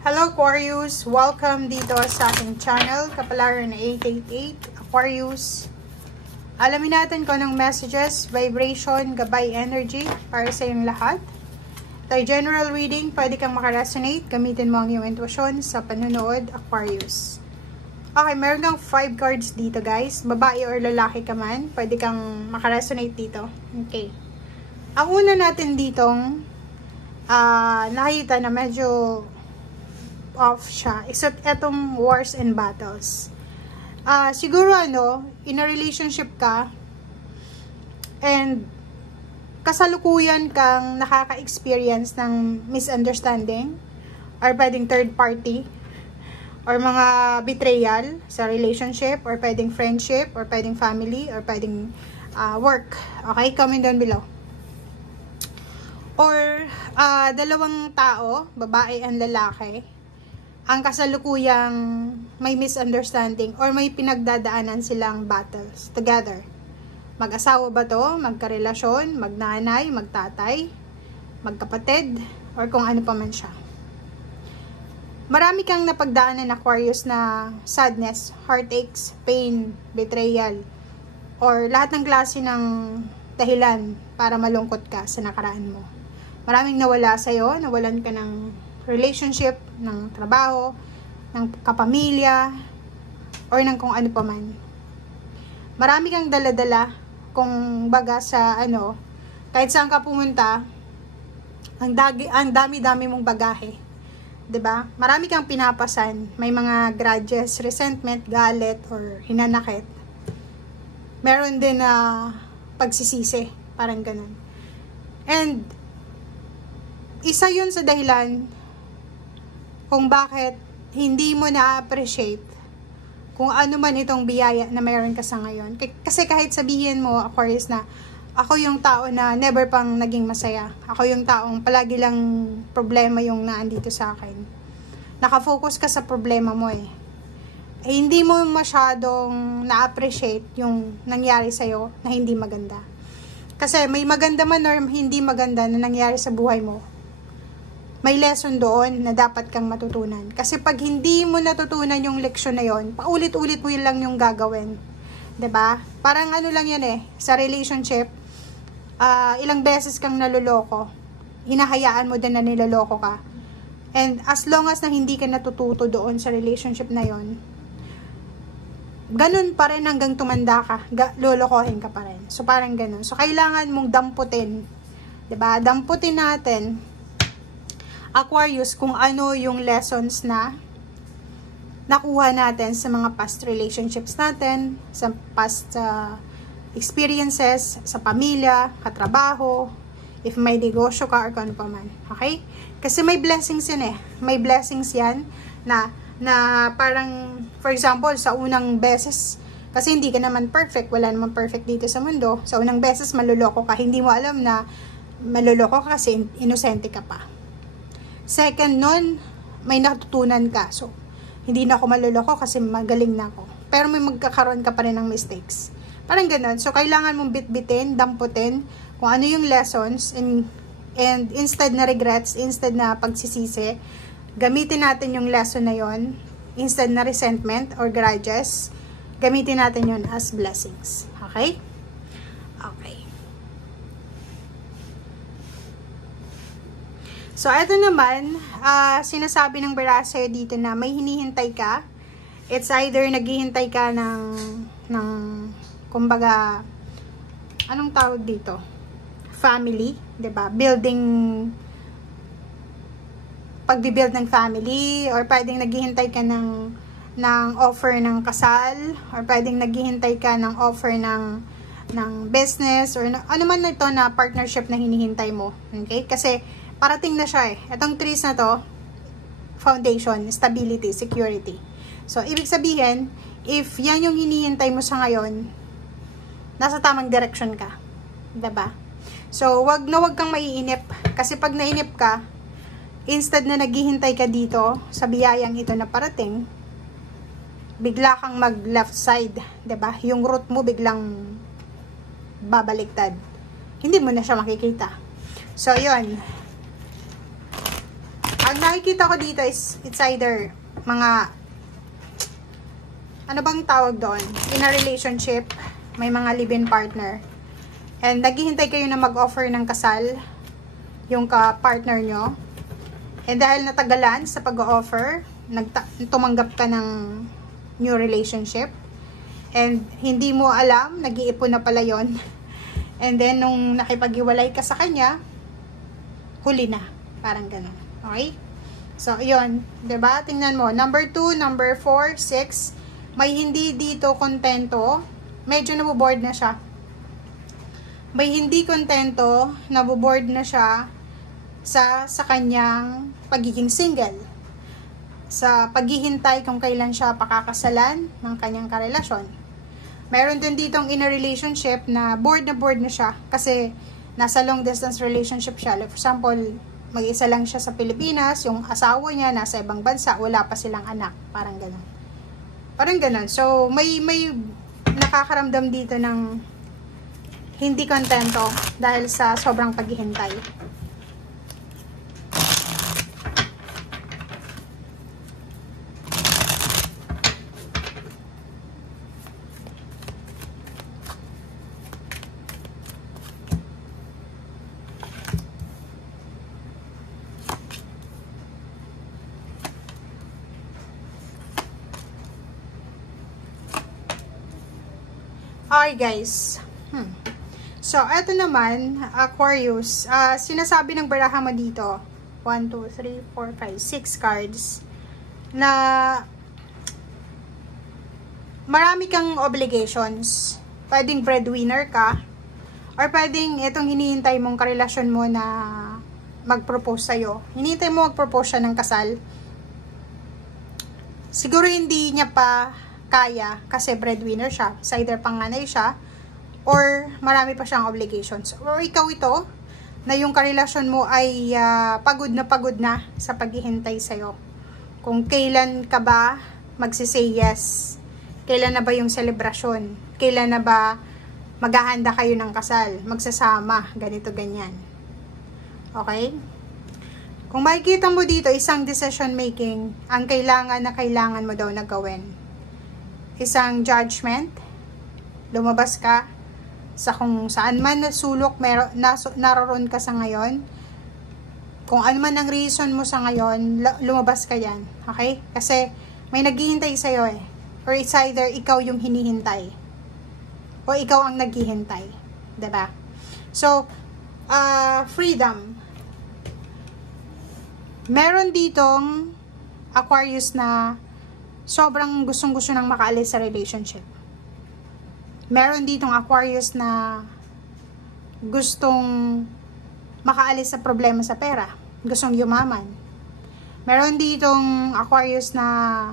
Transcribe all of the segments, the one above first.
Hello Aquarius! Welcome dito sa ating channel, Kapalaran 888 Aquarius. Alamin natin kung anong messages, vibration, gabay energy para sa iyong lahat. Tayo general reading, pwede kang makaresonate, gamitin mo ang iyong intuition sa panunood, Aquarius. Okay, meron kang 5 cards dito guys, babae or lalaki ka man, pwede kang makaresonate dito. Okay. Ang una natin ditong nakita na medyo off siya, except etong wars and battles. Siguro in a relationship ka and kasalukuyan kang nakaka-experience ng misunderstanding or pwedeng third party or mga betrayal sa relationship or pwedeng friendship or pwedeng family or pwedeng work. Okay, comment down below. Or dalawang tao, babae and lalaki, ang kasalukuyang may misunderstanding or may pinagdadaanan silang battles together. Mag-asawa ba to? Magkarelasyon? Magnanay? Magtatay? Magkapatid? Or kung ano pa man siya. Marami kang napagdaanan, Aquarius, na sadness, heartaches, pain, betrayal, or lahat ng klase ng dahilan para malungkot ka sa nakaraan mo. Maraming nawala sa'yo, nawalan ka ng relationship, ng trabaho, ng kapamilya, or ng kung ano pa man. Marami kang daladala, kung baga sa kahit saan ka pumunta, ang dami-dami mong bagahe. 'Di ba? Marami kang pinapasan, may mga grudges, resentment, galit, or hinanakit. Meron din na pagsisisi, parang ganun. And isa yun sa dahilan kung bakit hindi mo na-appreciate kung ano man itong biyaya na mayroon ka sa ngayon. Kasi kahit sabihin mo, Aquarius, na ako yung tao na never pang naging masaya. Ako yung taong palagi lang problema yung naandito sa akin. Nakafocus ka sa problema mo eh. Hindi mo masyadong na-appreciate yung nangyari sa'yo na hindi maganda. Kasi may maganda man or hindi maganda na nangyari sa buhay mo, may lesson doon na dapat kang matutunan. Kasi pag hindi mo natutunan yung leksyon na yon, paulit-ulit mo yun lang yung gagawin. 'Di ba? Parang lang yan eh, sa relationship, ilang beses kang naloloko, hinahayaan mo din na niloloko ka. And as long as na hindi ka natututo doon sa relationship na yon, ganun pa rin hanggang tumanda ka, lolokohin ka pa rin. So parang ganun. So kailangan mong damputin. 'Di ba? Damputin natin, Aquarius, kung ano yung lessons na nakuha natin sa mga past relationships natin, sa past experiences, sa pamilya, katrabaho, if may negosyo ka or kung ano pa man. Okay? Kasi may blessings yan eh. May blessings yan na parang, for example, sa unang beses, kasi hindi ka naman perfect, wala naman perfect dito sa mundo. Sa unang beses, maluloko ka. Hindi mo alam na maluloko ka kasi inosente ka pa. Second nun, may natutunan ka. So, hindi na ako maluloko kasi magaling na ako. Pero may magkakaroon ka pa rin ng mistakes. Parang ganun. So, kailangan mong bitbitin, damputin kung ano yung lessons and instead na regrets, instead na pagsisisi, gamitin natin yung lesson na yon. Instead na resentment or grudges, gamitin natin yon as blessings. Okay? Okay. So, ito naman, sinasabi ng Barasa dito na may hinihintay ka. It's either naghihintay ka ng kumbaga, anong tawag dito? Family, 'di ba? Pagbibuild ng family, or pwedeng naghihintay ka ng offer ng kasal, or pwedeng naghihintay ka ng offer ng business, or ano man ito na partnership na hinihintay mo. Okay? Kasi parating na siya eh. Itong trees na to, foundation, stability, security. So, ibig sabihin, if yan yung hinihintay mo sa ngayon, nasa tamang direction ka. Diba? So, wag kang maiinip. Kasi pag nainip ka, instead na naghihintay ka dito sa biyayang ito na parating, bigla kang mag left side. Diba? Yung route mo biglang babaliktad. Hindi mo na siya makikita. So, yun. Ang nakikita ko dito is, it's either mga, ano bang tawag doon? In a relationship, may mga live-in partner. And naghihintay kayo na mag-offer ng kasal, yung ka-partner nyo. And dahil natagalan sa pag-offer, tumanggap ka ng new relationship. And hindi mo alam, nag-iipon na pala yon. And then, nung nakipag-iwalay ka sa kanya, huli na. Parang ganun. Okay? So, yun. Diba? Tingnan mo. Number 2, number 4, 6. May hindi dito kontento. Medyo naboboard na siya. May hindi kontento, naboboard na siya sa kanyang pagiging single. Sa paghihintay kung kailan siya pakakasalan ng kanyang karelasyon. Meron din ditong in a relationship na bored na siya kasi nasa long distance relationship siya. Like for example, mag-isa lang siya sa Pilipinas, yung asawa niya nasa ibang bansa, wala pa silang anak. Parang ganun. Parang ganun. So, may nakakaramdam dito ng hindi kontento dahil sa sobrang paghihintay. Okay guys, so eto naman, Aquarius, sinasabi ng baraha mo dito, 1, 2, 3, 4, 5, 6 cards, na marami kang obligations. Pwedeng breadwinner ka, or pwedeng itong hinihintay mong karelasyon mo na mag-propose sa'yo. Hinihintay mo mag-propose siya ng kasal. Siguro hindi niya pa kaya kasi breadwinner siya. It's either panganay siya or marami pa siyang obligations. Or ikaw ito na yung karelasyon mo ay pagod na sa paghihintay sa'yo. Kung kailan ka ba magsisay yes? Kailan na ba yung selebrasyon? Kailan na ba maghahanda kayo ng kasal? Magsasama? Ganito, ganyan. Okay? Kung makikita mo dito, isang decision making ang kailangan mo daw na gawin. Isang judgment, lumabas ka sa kung saan man nasulok, naroon ka sa ngayon, kung ano man ang reason mo sa ngayon, lumabas ka yan, okay? Kasi may naghihintay sa'yo eh, or it's either ikaw yung hinihintay, o ikaw ang naghihintay, diba? So, freedom. Meron ditong Aquarius na sobrang gustong-gusto nang makaalis sa relationship. Meron ditong Aquarius na gustong makaalis sa problema sa pera. Gustong yumaman. Meron ditong Aquarius na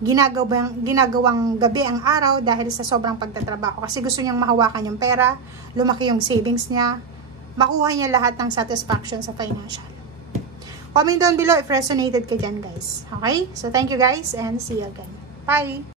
ginagawang gabi ang araw dahil sa sobrang pagtatrabaho. Kasi gusto niyang mahawakan yung pera, lumaki yung savings niya, makuha niya lahat ng satisfaction sa financial. Comment down below if resonated ka dyan, guys. Okay? So, thank you guys and see you again. Bye!